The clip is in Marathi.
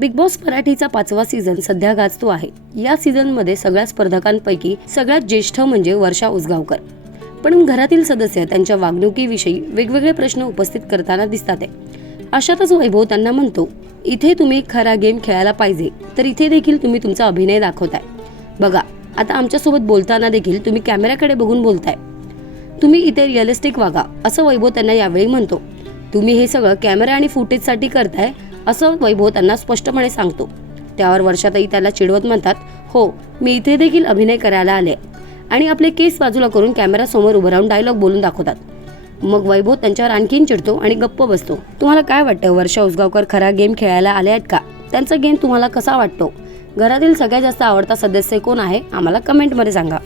बिग बॉस मराठीचा पाचवा सीझन सध्या गाजतो आहे. या सीझनमध्ये सगळ्या स्पर्धकांपैकी सगळ्यात ज्येष्ठ म्हणजे वर्षा उसगावकर. पण घरातील सदस्य त्यांच्या वागणुकीविषयी वेगवेगळे प्रश्न उपस्थित करताना दिसतात आहे. अशातच वैभव त्यांना म्हणतो इथे तुम्ही खरा गेम खेळायला पाहिजे तर इथे देखील तुम्ही तुमचा अभिनय दाखवताय. बघा आता आमच्यासोबत बोलताना देखील तुम्ही कॅमेऱ्याकडे बघून बोलताय. तुम्ही इथे रिअलिस्टिक वागा असं वैभव त्यांना यावेळी म्हणतो. तुम्ही हे सगळं कॅमेरा आणि फुटेजसाठी करताय असं वैभव त्यांना स्पष्टपणे सांगतो. त्यावर वर्षातही त्याला चिडवत म्हणतात हो मी इथे देखील अभिनय करायला आले आणि आपले केस बाजूला करून कॅमेरा समोर उभं राहून डायलॉग बोलून दाखवतात. मग वैभव त्यांच्यावर आणखीन चिडतो आणि गप्प बसतो. तुम्हाला काय वाटतं वर्षा उसगावकर खरा गेम खेळायला आले आहेत का? त्यांचा गेम तुम्हाला कसा वाटतो? घरातील सगळ्यात जास्त आवडता सदस्य कोण आहे? आम्हाला कमेंटमध्ये सांगा.